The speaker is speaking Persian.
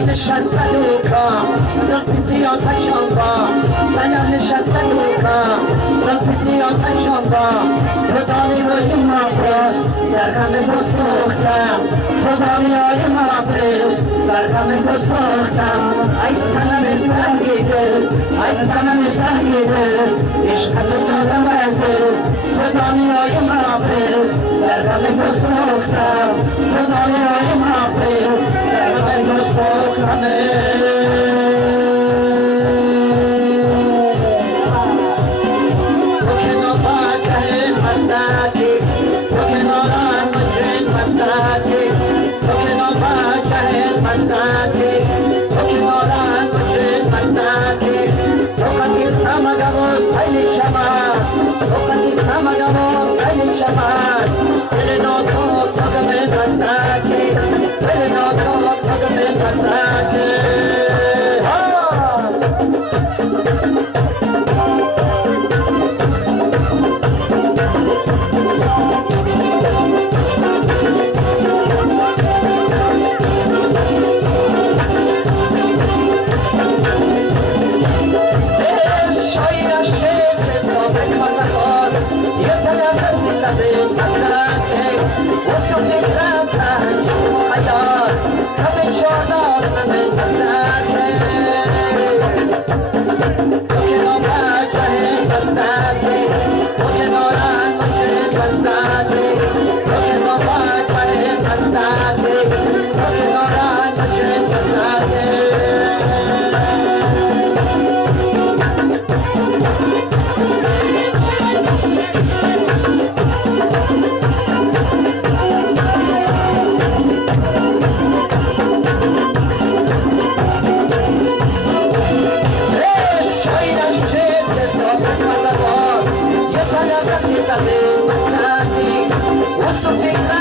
سنم نشسته دوکا زلف سیاه تکانبا سنم نشسته دوکا زلف سیاه تکانبا تو دانی روی مافل در غم تو سوختم تو دانی روی مافل در غم تو سوختم ای سنم سنگی دل ای سنم سنگی دل عشق تو دادم بر دل تو دانی روی مافل در غم تو سوختم تو دانی روی مافل در غم تو سوختم وسط فكرة